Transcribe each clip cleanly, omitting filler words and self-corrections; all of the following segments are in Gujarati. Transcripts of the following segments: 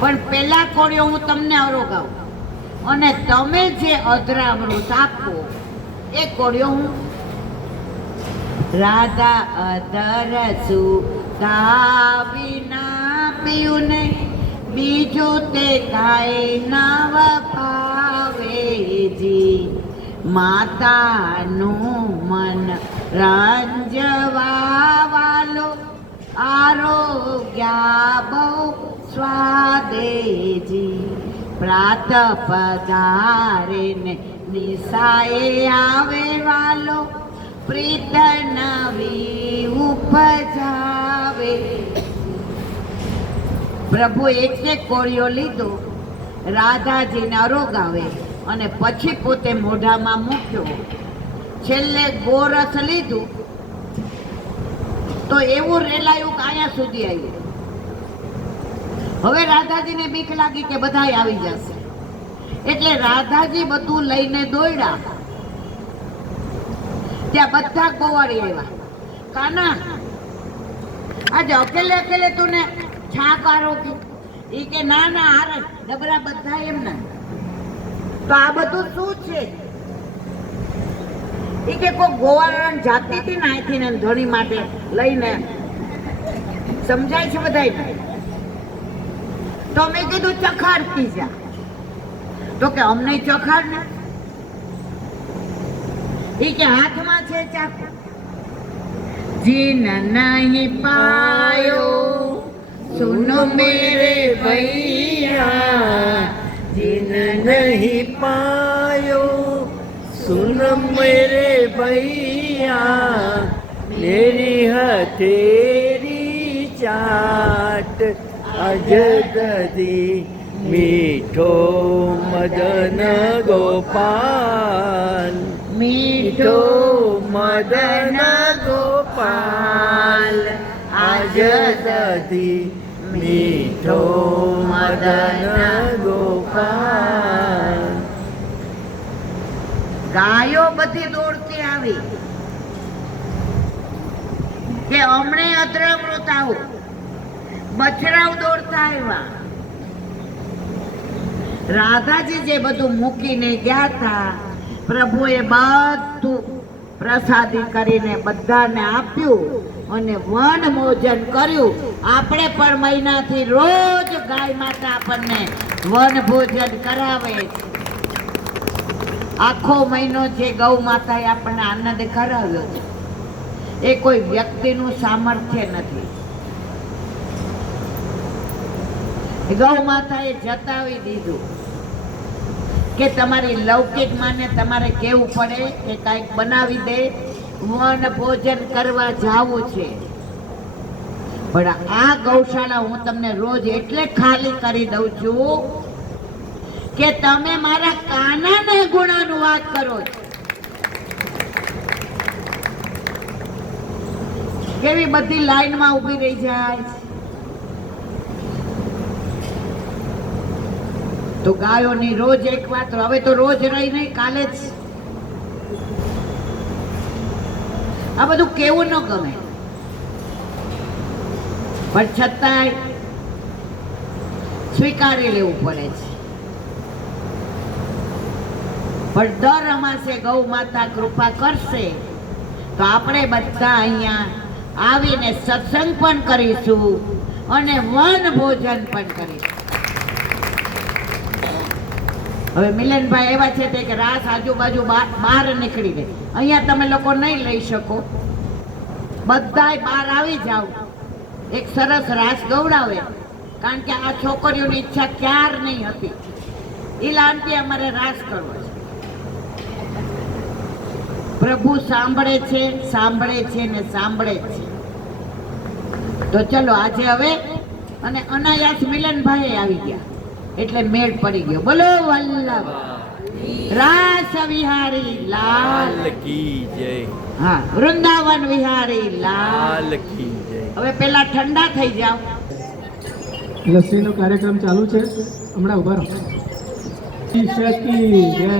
પણ પેલા કોળિયો હું તમને અરોગાવું અને તમે જે અધરામૃત આપો એ કોળિયો હું. રાધા અધર સુધાવીના પીયું નહીં, બીજું તે કાંઈ નવ ભાવેજી. માતાનું મન રંજવા વાલો, આરોગ્યા બહુ સ્વાદેજી. પ્રાત પધારે ને નિશાએ આવે વાલો, પ્રીત નવી ઉપજાવે. પ્રભુ એટલે કોળિયો લીધો, રાધાજીને અરોગાવે અને પછી પોતે મોઢામાં મૂક્યો. છેલ્લે ગોરસ લીધું તો એવું રેલાયું કે અહીંયા સુધી આવ્યું. હવે રાધાજીને બીક લાગી કે બધાય આવી જશે, એટલે રાધાજી બધું લઈને દોડ્યા. ત્યાં બધા ગોવાળી આવ્યા. કાના આજે અકેલે અકેલે તું ને છા કારો કે ઈ કે ના ના હારે ડબરા બધા એમ ના. તો આ બધું શું છે? ઈ કે કોઈ ગોવાળાને જાતી હતી ને અહીંથી ને ધણી માટે લઈને. સમજાય છે બધાય? તો મેં કીધું ચખાડતી જા. તો કે અમને ચખાડ ને. ઈ કે હાથમાં છે ચાકુ. જીન નહીં પાયો સુનો મેરે ભૈયા, जिन नहीं पायो सुन मेरे भैया, मेरी हथेरी चाट अजगदी मीठो मदन गोपाल, मीठो मदन गोपाल अजगदी मीठो मदन गोपाल. ગાયો બધી દોડતી આવી કે હમણે અદ્રમૃત આવું. બછડાઓ દોડતા આવ્યા. રાધાજી જે બધું મૂકીને ગયા હતા, પ્રભુએ બધું પ્રસાદી કરીને બધાને આપ્યું અને વન ભોજન કર્યું. આપણે પણ મહિનાથી રોજ ગાય માતા આપણને વન ભોજન કરાવે છે. આખો મહિનો જે ગૌ માતાએ આપણને આનંદ કરાવ્યો છે, એ કોઈ વ્યક્તિનું સામર્થ્ય નથી. ગૌ માતાએ જતાવી દીધું કે તમારી લૌકિક માને તમારે કેવું પડે કે કાંઈક બનાવી દે, વન ભોજન કરવા જાવું છે. પણ આ ગૌશાળા હું તમને રોજ એટલે ખાલી કરી દઉં છું કે તમે મારા કાનાને ગુણાનુવાદ કરો છો. કેવી બધી લાઈનમાં ઊભી રહી જાય. તો ગાયોની રોજ એક વાત, હવે તો રોજ રહી નહીં, કાલે જ. આ બધું કેવું ન ગમે, પણ છતાંય સ્વીકારી લેવું પડે છે. પણ દર અમાસે ગૌ માતા કૃપા કરશે તો આપણે બધા અહીંયા આવીને સત્સંગ પણ કરીશું અને વન ભોજન પણ કરીશું. હવે મિલનભાઈ એવા છે તે કે રાસ આજુબાજુ બહાર નીકળી ગઈ, અહીંયા તમે લોકો નહીં લઈ શકો, બધાય બહાર આવી જાવ, એક સરસ રાસ ગવડાવે. કારણ કે આ છોકરીઓની ઈચ્છા ક્યાર નહીં હતી, એ લાંટી અમારે રાસ કરવો છે. પ્રભુ સાંભળે છે, સાંભળે છે ને સાંભળે છે. તો ચલો આજે હવે, અને અનાયાસ મિલનભાઈ આવી ગયા એટલે મેળ પડી ગયો. બોલો વલ્લભ રાસ વિહારી લાલ की जय. હા, વૃંદાવન વિહારી લાલ की जय. હવે પેલા ઠંડા થઈ જાવ. લસ્સીનો કાર્યક્રમ ચાલુ છે, હમણાં ઉભા રહો. શકી જય.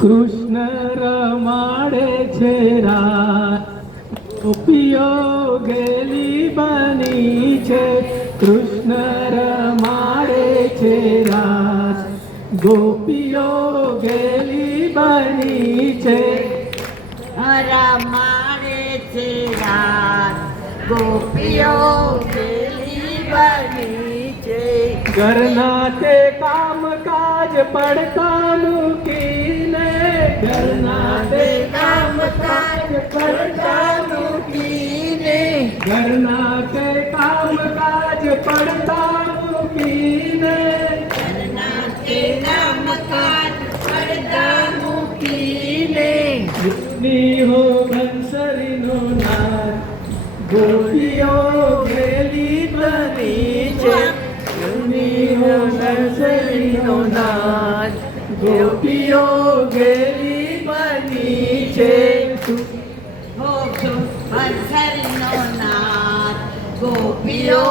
કૃષ્ણ રમાડે છે રાત, ગોપીઓ ગેલી બની છે. કૃષ્ણ છે રાસ ગોપીઓ ગેલી બની છે રમાડે છે રાસ ગોપીઓ ગેલી બની છે ઘરના તે કામકાજ પડતા મૂકીને ઘરના તે કામકાજ પડતા મૂકીને ઘરના તે કામકાજ પડતા મૂકીને હો બંસરીનો નાદ ગોપીઓ ગેલી બની છે હો બંસરીનો નાદ ગોપીઓ ગેલી બની છે બંસરીનો નાદ ગોપીઓ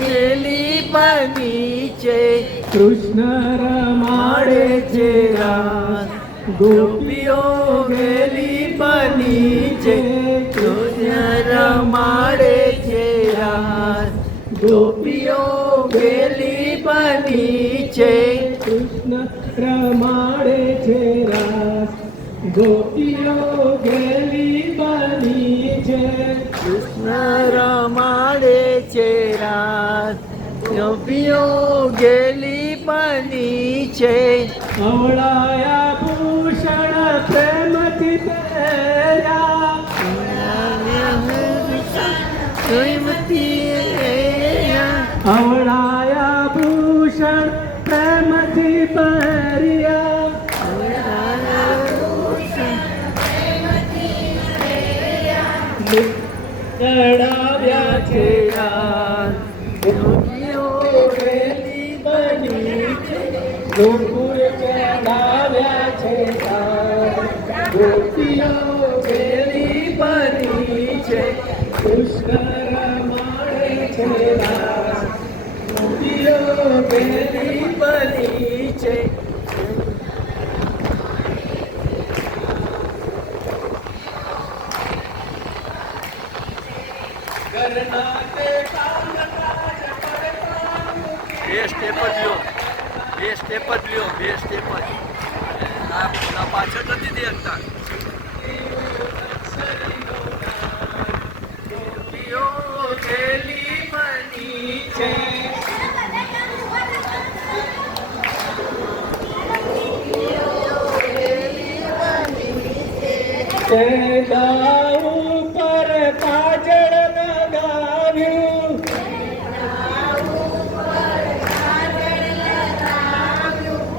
ગેલી બની છે કૃષ્ણ રમાડે છે રાસ ગોપીઓ ગેલી બની છે કૃષ્ણ રમાડે છે રાસ ગોપીઓ ગેલી બની છે કૃષ્ણ રમાડે છે રાસ ગોપીઓ ગેલી બની છે કૃષ્ણ રમાડે છે રાસ ગોપીઓ ગેલી બની છે અવળાયા ભૂષણ પ્રેમથી પહેર્યા અવળાયા ભૂષણ પ્રેમથી પહેર્યા ચડાવ્યા છે રાસ ગોપીઓ ગેલી બની છે ગોકુળ ચડાવ્યા છે રાસ ગોપીઓ ગેલી બની છે કૃષ્ણ રમાડે છે રાસ ગોપીઓ ગેલી બની છે ઘરના તે કામકાજ પડતા બે સ્ટેપ જ લ્યો બે સ્ટેપ જ લ્યો બે સ્ટેપ જ આ પાછળ નથી દે શકતા ગોપીઓ ગેલી બની છે સેદા ઉપર કાજળ લગાવ્યું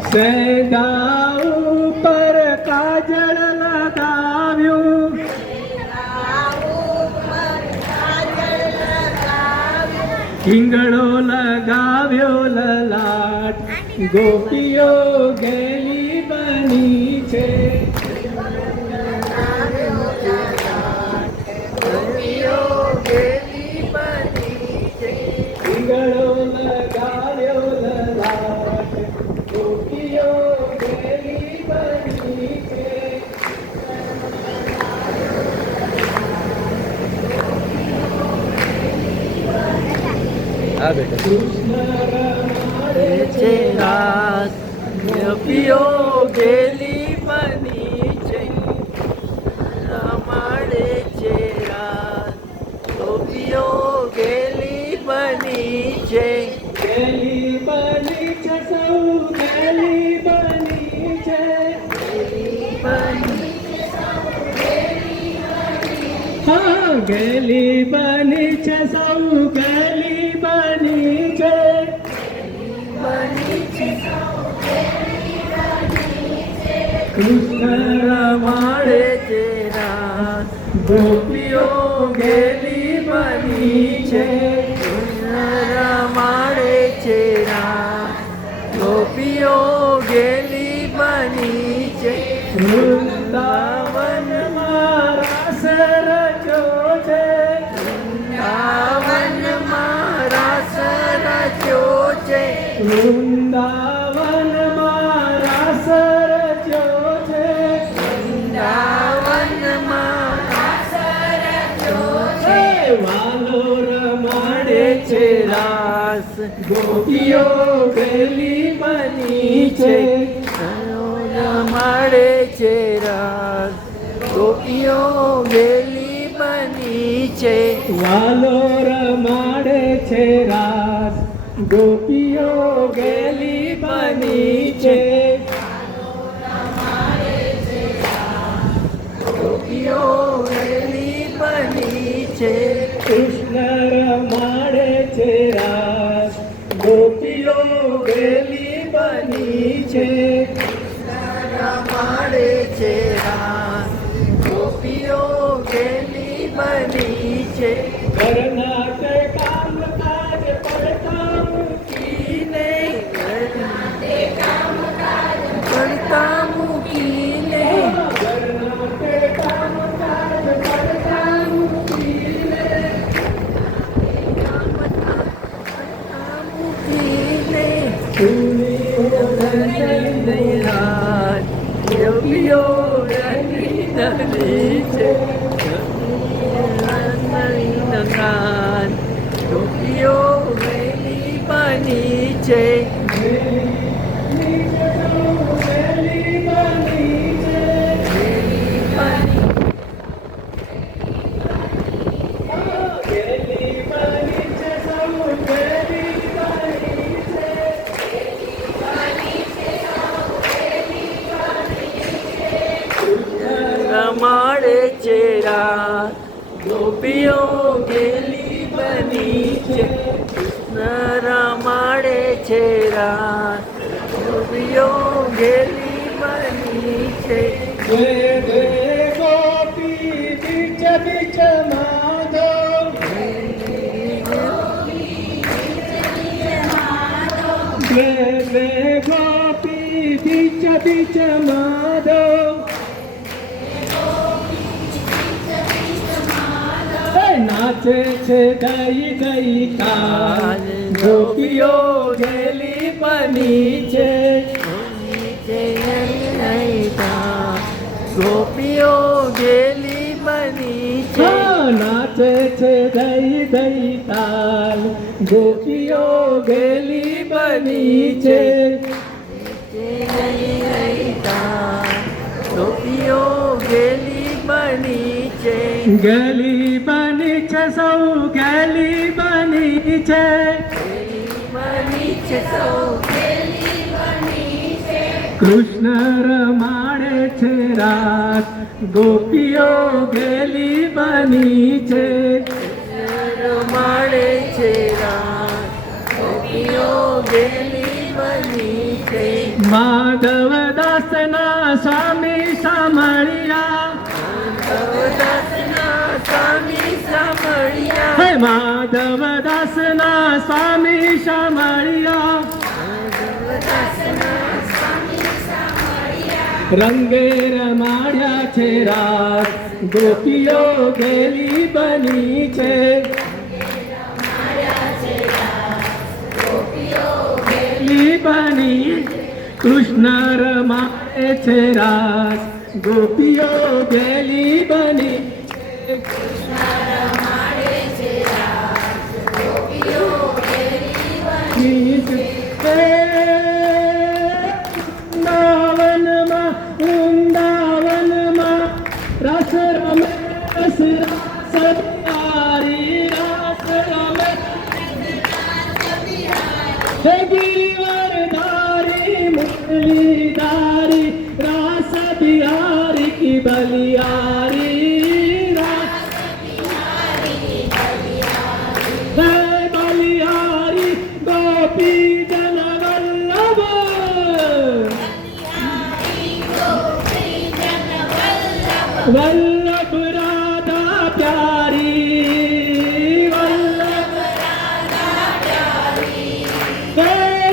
સેદા ઉપર કાજળ લગાવ્યું કિંગળો લગાવ્યો લલાટ ગોપીઓ ગેલી બની છે કિંગળો લગાવ્યો લલાટ ગોપીઓ ગેલી બની છે હા બેટા કૃષ્ણ રમાડે છે રાસ ગોપીઓ ગેલી બની છે રમાડે છે રાસ ગોપીઓ ગેલી બની છે ગેલી બની છે સૌ ગેલી બની છે હા ગેલી બની છે સૌ ગેલી બની છે કૃષ્ણ રમાડે છે રાસ ગોપીઓ ગેલી બની છે રમાડે છે રાસ ગોપીઓ ગેલી બની છે વૃંદાવનમાં રાસ રચ્યો છે વૃંદાવનમાં રાસ રચ્યો છે વૃંદાવનમાં રાસ રચ્યો છે વૃંદાવનમાં રાસ રચ્યો છે વાલો રમાડે છે રાસ, ગોપીઓ ગેલી બની છે, રમાડે છે રાસ, ગોપીઓ ગેલી બની છે, વાલો રમાડે છે રાસ, ગોપીઓ ગેલી બની છે, ગોપીઓ ગેલી બની છે, કૃષ્ણ રમાડે છે રાસ, ગોપીઓ ગેલી બની છે, રમાડે છે રાસ, ગોપીઓ ગેલી બની છે, ઘરના તે કામ કાજ પડતા મૂકીને, પડતા મૂકીને, ઘરના તે કામ કાજ પડતા મૂકીને, ગોપીઓ ગેલી બની છે, ગોપીઓ ગેલી બની છે, રમાડે છે રાસ, ગોપીઓ ગેલી બની છે, કૃષ્ણ રમાડે છે રાસ, ગોપીઓ ગેલી બની છે, ગોપી બીચ બીચ માધવ, ગોપી બીચ બીચ માધવ, નાચે છે દઈ દઈ તાલ, ગોપીઓ ગેલી બની છે, ગોપીઓ ગેલી બની છે, નાચે છે દઈ દઈ તાલ, ગોપીઓ ગેલી બની છે, ગોપીઓ ગેલી બની છે, ગેલી બની છે સૌ ગેલી બની છે, બની છે સૌ ગેલી બની છે, કૃષ્ણ રમાડે છે રાસ, ગોપીઓ ગેલી બની છે, રમાડે છે રાસ, ગોપીઓ ગેલી બની છે, માધવ દાસના સ્વામી સાંભળ્યા, માધવ દાસના સ્વામી સાંભળ્યા, રંગે રમાડ્યા છે રાસ, ગોપીઓ ગેલી બની છે, ગેલી બની, કૃષ્ણ રમાડે છે રાસ, ગોપીઓ ગેલી બની, વૃંદાવનમાં વૃંદાવનમાં રસ રમે રસ રસ બિહારી, રસ રમે હે ગિરિવરધારી મુરલીધારી, રસ बिहारी की बलियारी, बलियारी गोपी जन वल्लभ, वल्लभ राधा प्यारी, वल्लभ राधा प्यारी,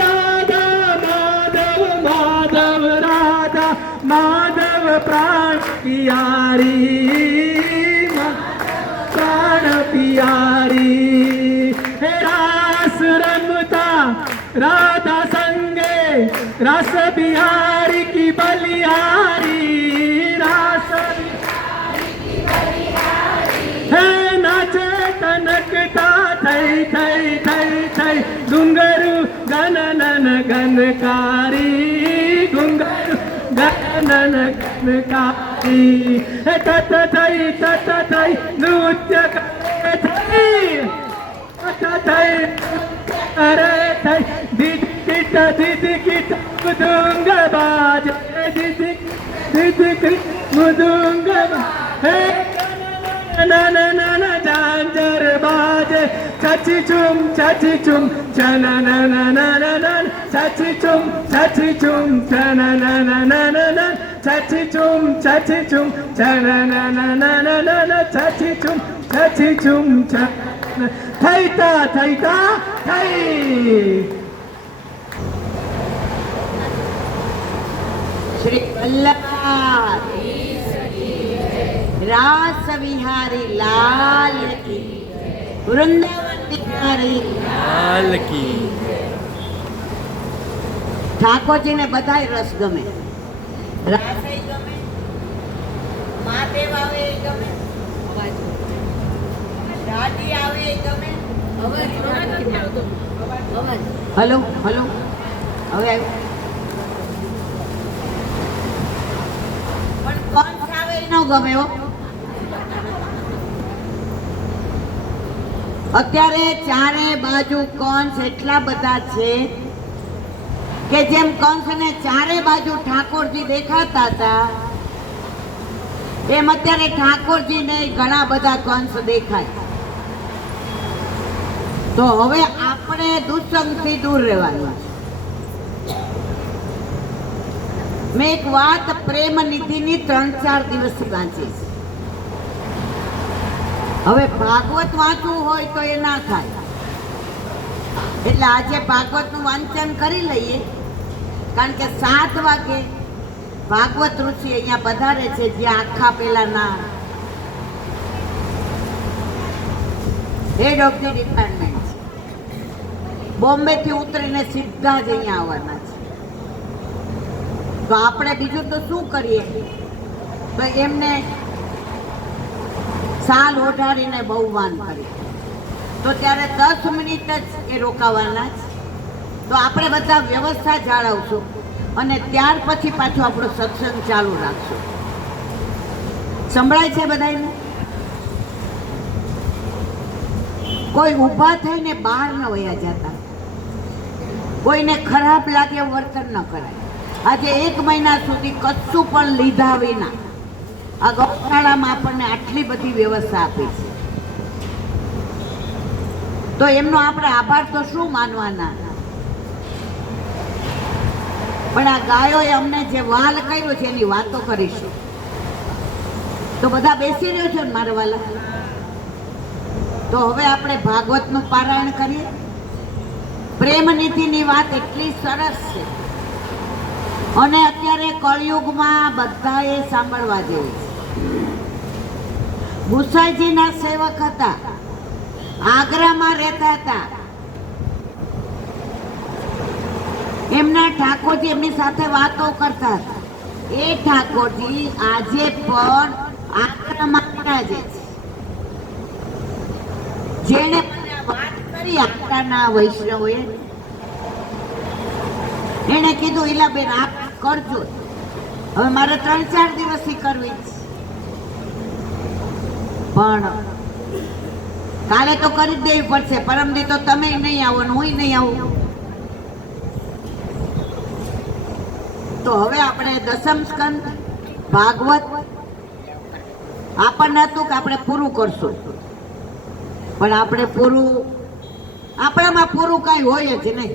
राधा माधव माधव राधा माधव प्राण प्यारी, प्राण प्यारी, हे रास रमता राधा संगे, रस बिहारी की बलिहारी, रास है नाचे तनकता થઈ થઈ થઈ થઈ ઘુંઘરું ગનનન ગનકારી ઘુંઘરું ગનનન ગનકારી તત થઈ નૃત્ય કરે થઈ થઈ અરે થઈ દીદી કીટ મૃદુંગ બાજ દીદી મૃદુંગ હે ના ના ના ના ઝાંઝર બાજે ચાચી ચુમ ચના ના ના ના ના ના ચાચી ચુમ ચના ના ના ના ના ના ચાચી ચુમ ચના ના ના ના ના ના ચાચી ચુમ થઈતા થઈ શ્રી વલ્લભ રાસ વિહારી લાલ કી વૃંદાવન બિહારી લાલ કી. ઠાકોરજીને બધાય રસ ગમે, રાસ ગમે, મહાદેવ આવે એ ગમે, દાદી આવે એ ગમે. હલો હલો હવે આવ્યું પણ કોણ આવે એ ન ગમે હો. અત્યારે ચારે બાજુ કંસ એટલા બધા છે કે જેમ કંસને ચારે બાજુ ઠાકોરજી દેખાતા હતા એમ અત્યારે ઠાકોરજીને ઘણા બધા કંસ દેખાય. તો હવે આપણે દુસંગથી દૂર રહેવાનું. મેં એક વાત પ્રેમ નિધિની 3-4 દિવસથી વાંચી. હવે ભાગવત વાંચવું હોય તો એ ના થાય, એટલે આજે ભાગવતનું વાંચન કરી લઈએ. કારણ કે 7 વાગે ભાગવત ઋષિ અહીંયા પધારે છે, જ્યાં આખા પેલાના head of the department Bombay થી ઉતરીને સીધા જ અહીંયા આવવાના છે. તો આપણે બીજું તો શું કરીએ, તો એમને સાલ ઓઢાડીને બહુમાન કરીએ. તો ત્યારે 10 મિનિટ જ એ રોકાવાના છે. તો આપણે બધા વ્યવસ્થા જાળવશું અને ત્યાર પછી પાછું આપણો સત્સંગ ચાલુ રાખશું. સંભળાય છે બધાને? કોઈ ઊભા થઈને બહાર ન વયા જતા, કોઈને ખરાબ લાગે વર્તન ન કરાય. આજે 1 મહિના સુધી કશું પણ લીધા વિના આ ગૌશાળામાં આપણને આટલી બધી વ્યવસ્થા આપી છે. તો એમનો આપણે આભાર તો શું માનવાના, પણ આ ગાયોએ અમને જે વાલ કર્યો છે એની વાતો કરીશું. તો બધા બેસી રહ્યો છો ને મારા વાલા? તો હવે આપણે ભાગવતનું પારાયણ કરીએ. પ્રેમ નીતિની વાત એટલી સરસ છે અને અત્યારે કળિયુગમાં બધાએ સાંભળવા જેવી છે. ગુસાઈજીના સેવક હતા, આગ્રામાં રહેતા હતા. એમના ઠાકોરજી એમની સાથે વાતો કરતા હતા. એ ઠાકોરજી આજે પણ આગ્રામાં બિરાજે છે. જેણે વાત કરી આગ્રાના વૈષ્ણવોએ, એને કીધું ઈલાબેન આપ કરજો. હવે મારે 3-4 દિવસથી કરવી છે, પણ કાલે તો કરી જ દેવી પડશે. પરમદી તો તમે નહીં આવો ને હું નહીં આવું. તો હવે આપણે દસમ સ્કંદ ભાગવત આપણને હતું કે આપણે પૂરું કરશું, પણ આપણે આપણામાં પૂરું કઈ હોય જ નહીં.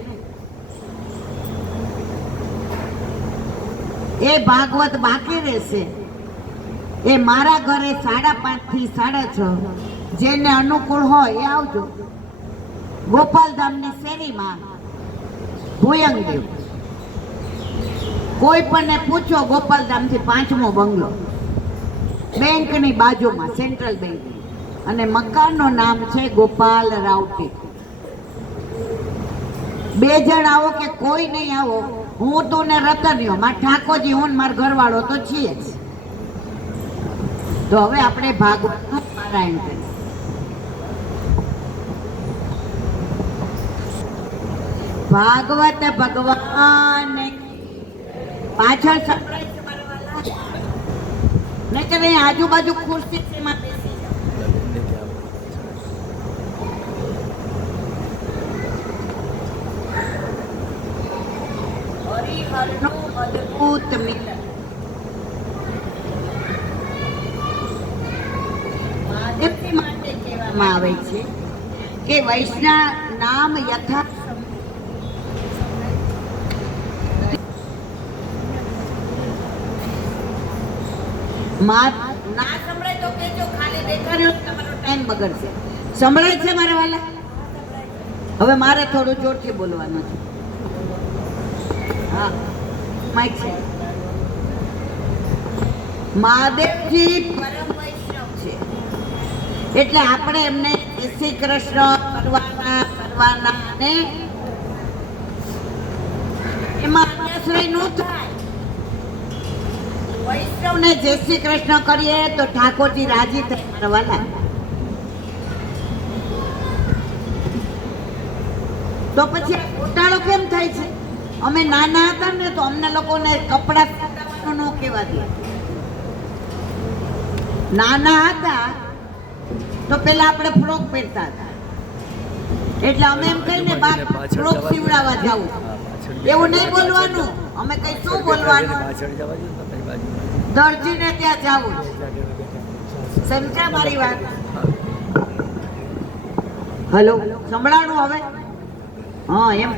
એ ભાગવત બાકી રહેશે. એ મારા ઘરે 5:30 થી 6:30, જેને અનુકૂળ હોય એ આવજો. ગોપાલધામની શેરીમાં ભુયંગદેવ, કોઈ પણ પૂછો, ગોપાલધામથી 5મો બંગલો, બેંકની બાજુમાં, સેન્ટ્રલ બેંક, અને મકાનનું નામ છે ગોપાલ રાવટી. 2 જણ આવો કે કોઈ નહીં આવો, હું તું ને રતનિયો, મારા ઠાકોરજી હું મારા ઘરવાળો તો છીએ જ. તો હવે આપણે ભાગવતનું પારાયણ કરીએ. ભાગવત ભગવાન પાછળ સંભળાય છે મારા વાલા? નહીંતર અહીં આજુબાજુ ખુરશી છે એમાં બેસી જાઓ. હરિહરનું અદ્ભુત મિલન. મહાદેવજી માટે કહેવામાં આવે છે કે વૈષ્ણવ નામ યથા ના સંભળાય તો કહેજો, ખાલી બેઠા રહ્યો તો તમારો ટાઈમ બગડશે. સંભળાય છે મારા વાલા? હવે મારે થોડું જોરથી બોલવાનું છે. હા, માઈક છે. મહાદેવજી પરમ વૈષ્ણવ છે, એટલે આપણે એમને જય શ્રી કૃષ્ણ કરવાના અને એમાં અન્યાશ્રય ન થાય. વૈષ્ણવને જય શ્રી કૃષ્ણ કરીએ તો ઠાકોરજી રાજી થાય મારા વાલા. તો પછી આ ઘોટાળો કેમ થાય છે? અમે નાના હતા ને તો અમને લોકોને કપડા સીવડાવવાનું ન કહેવા દે. નાના હતા તો પેલા આપણે ફ્રોક પહેરતા હતા, એટલે અમે એમ કહીને બા ફ્રોક સીવડાવવા જાવું. એવું નહીં બોલવાનું. અમે કઈ શું બોલવાનું? દરજીને ત્યાં જાવું. સમજ્યા મારી વાત? હલો, સંભળાણું હવે? હા, એમ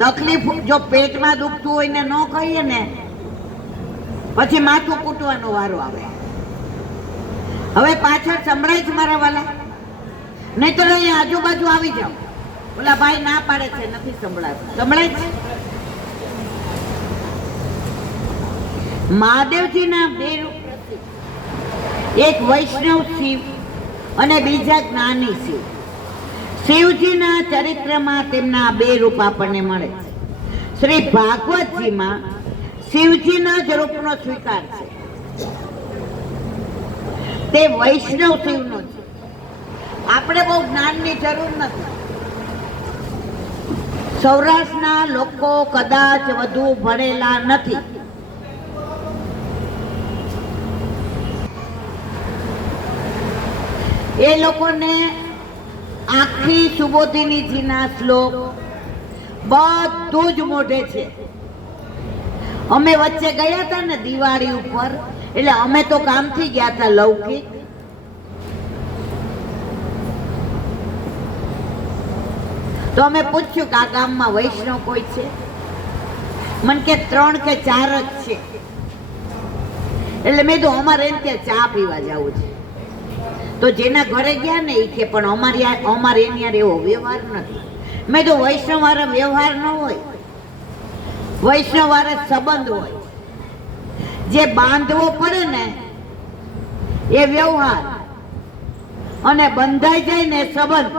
તકલીફ જો પેટમાં દુખતું હોય ને ન કહીએ ને પછી માથું કૂટવાનો વારો આવે. હવે પાછળ સંભળાય છે મારા વાલા? નહીં તો અહીં આજુબાજુ આવી જાઓ. ઓલા ભાઈ ના પાડે છે, નથી સંભળાતું. સંભળાય છે? મહાદેવજીના બે રૂપ પ્રસિદ્ધ. એક વૈષ્ણવ શિવ અને બીજા જ્ઞાની શિવ. શિવજીના ચરિત્રમાં તેમના બે રૂપ આપણને મળે છે. શ્રી ભાગવતજીમાં શિવજીના જ રૂપનો સ્વીકાર છે. તે વૈષ્ણવ શિવનો છે. આપણે બહુ જ્ઞાનની જરૂર નથી. સૌરાષ્ટ્રના લોકો કદાચ વધુ ભણેલા નથી. એ લોકોને આખી સુબોધિનીજીના શ્લોક બધું જ મોઢે છે. અમે વચ્ચે ગયા હતા ને દિવાળી ઉપર, એટલે અમે તો કામથી ગયા હતા લૌકિક. તો અમે પૂછ્યું કે આ ગામમાં વૈષ્ણવ કોઈ છે? મને કે 3 કે 4 જ છે. એટલે મેં તો અમારે એમ ત્યાં ચા પીવા જવું છે. તો જેના ઘરે ગયા ને એ કે પણ અમારે એની યાર એવો વ્યવહાર નથી. મેં તો વૈષ્ણવ વાળા વ્યવહાર ન હોય, વૈષ્ણવ વાળા સંબંધ હોય. જે બાંધવો પડે ને એ વ્યવહાર, અને બંધાઈ જાય ને સંબંધ.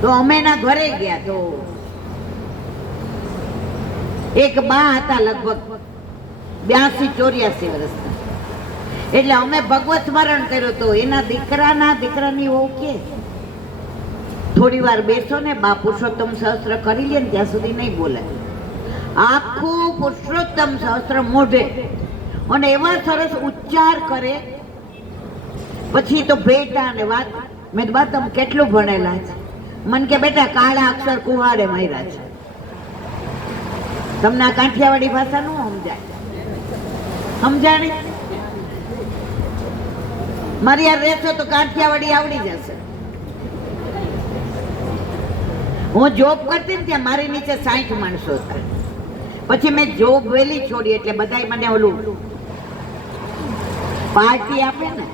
તો અમે એના ઘરે ગયા તો એક બા હતા, લગભગ 82-84 વર્ષના. એટલે અમે ભગવત સ્મરણ કર્યું. તો એના દીકરાની વહુ કે થોડી વાર બેસો ને બા, પુરુષોત્તમ સહસ્ત્ર કરી લે ને ત્યાં સુધી નહીં બોલે. આખું પુરુષોત્તમ સહસ્ત્ર મોઢે અને એવા સરસ ઉચ્ચાર કરે. પછી તો ભેટા ને વાત. મેં બા તમે કેટલું ભણેલા છે? મને કે બેટા કાળા અક્ષર કુહાડે માર્યા છે. તમને આ કાઠિયાવાડી ભાષા નું સમજાય? સમજાણી? મારી યાર રહેશો તો કાઠિયાવાડી આવડી જશે. હું જોબ કરતી ને ત્યાં મારી નીચે 60 માણસો હતા. પછી મેં જોબ વહેલી છોડી એટલે બધાય મને ઓલું પાર્ટી આપે ને.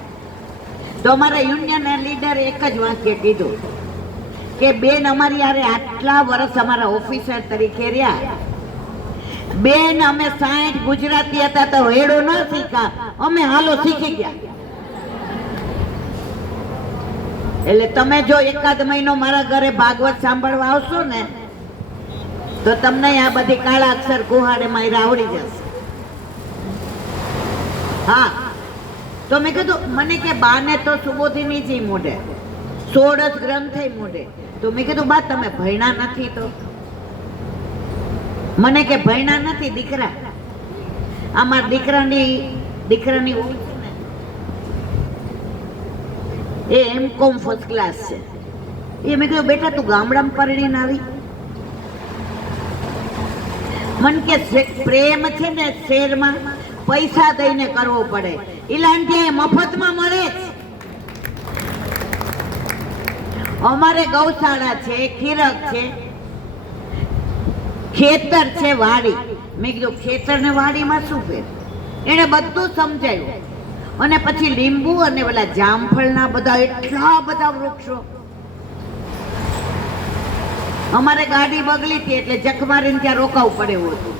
તો અમારા યુનિયન લીડર એક જ વાક્ય કીધું કે બેન અમારી યારે આટલા વર્ષ અમારા ઓફિસર તરીકે રહ્યા બેન, અમે 60 ગુજરાતી હતા તો હેડો ન શીખા, અમે હાલો શીખી ગયા. એટલે તમે જો એકાદ મહિનો મારા ઘરે ભાગવત સાંભળવા આવશો ને તો તમને આ બધી કાળા અક્ષર કુહાડે મારી આવડી જશે. હા, તો મેં કીધું મને કે બાને તો સુબોધિનીજી મોઢે 16 ગ્રંથ મોઢે. તો મેં કીધું બા તમે ભણ્યા નથી તો? મને કે ભણ્યા નથી દીકરા. અમારા દીકરાની વહુ છે ને એ M.Com ફર્સ્ટ ક્લાસ છે. એ મેં કીધું બેટા તું ગામડામાં પરણીને આવી? મન કે પ્રેમ છે ને શહેરમાં પૈસા દઈને કરવો પડે, ઇલાંટી મફતમાં મળે છે. અમારે ગૌશાળા છે, ખીરક છે, ખેતર છે, વાડી. મેં કીધું ખેતર ને વાડીમાં શું ફેર? એને બધું સમજાયું. અને પછી લીંબુ અને પેલા જામફળના બધા એટલા બધા વૃક્ષો. અમારે ગાડી બગડી હતી એટલે જખમારીને ત્યાં રોકાવું પડે એવું હતું.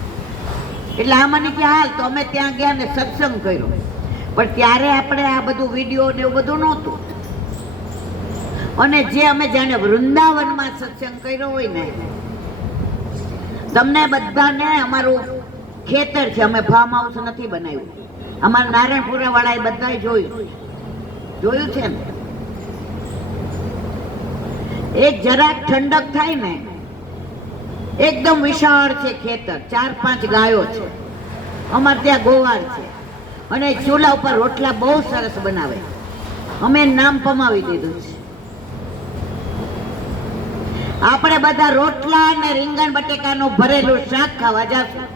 એટલે આ મને કે હાલ તો અમે ત્યાં ગયા ને સત્સંગ કર્યો. પણ ત્યારે આપણે આ બધું વિડીયો ને એવું બધું નહોતું. અને જે અમે જાણે વૃંદાવનમાં સત્સંગ કર્યો હોય ને, તમને બધાને અમારું ખેતર છે, અમે ફાર્મ હાઉસ નથી બનાવ્યું. અમારા નારાયણપુરા વાળાએ બધાએ જોયું છે ને. એક જરાક ઠંડક થાય ને એકદમ વિશાળ છે ખેતર, 4-5 ગાયો છે. અમારે ત્યાં ગોવાળ છે અને ચૂલા ઉપર રોટલા બહુ સરસ બનાવે. અમે નામ પમાવી દીધું છે. આપણે બધા રોટલા અને રીંગણ બટેકાનું ભરેલું શાક ખાવા જાશું.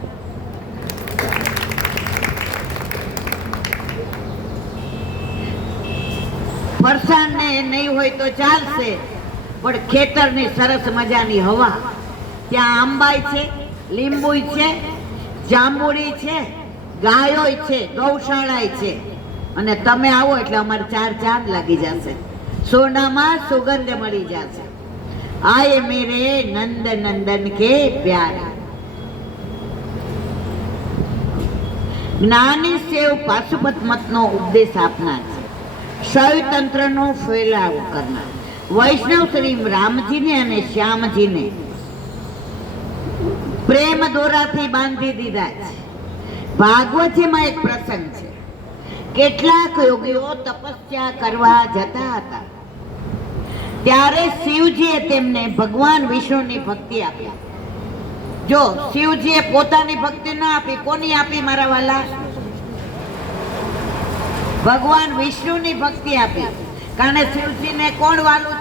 ફરસાણ ને નહીં હોય તો ચાલશે, પણ ખેતરની સરસ મજાની હવા. ત્યાં આંબાઈ છે, લીંબુય છે, જાંબુડી છે, ગાયોય છે, ગૌશાળાય છે. અને તમે આવો એટલે અમારે 4 ચાંદ લાગી જશે. સોનામાં સુગંધ મળી જશે. आए मेरे नंद नंदन के प्यारे. જ્ઞાની સેવ પાશુપત મતનો ઉપદેશ આપનાર છે, શૈવતંત્રનો ફેલાવો કરનાર, વૈષ્ણવ શ્રી રામજીને અને શ્યામજીને પ્રેમ દોરાથી બાંધી દીધા છે. ભાગવતજીમાં એક પ્રસંગ છે. કેટલાક યોગીઓ તપસ્યા કરવા જતા હતા, ત્યારે શિવજીએ તેમને ભગવાન વિષ્ણુની ભક્તિ આપી. જો શિવજીએ પોતાની ભક્તિ ના આપી, કોની આપી મારા વાલા? ભગવાન વિષ્ણુની ભક્તિ આપી. કારણ શિવજીને કોણ વાલું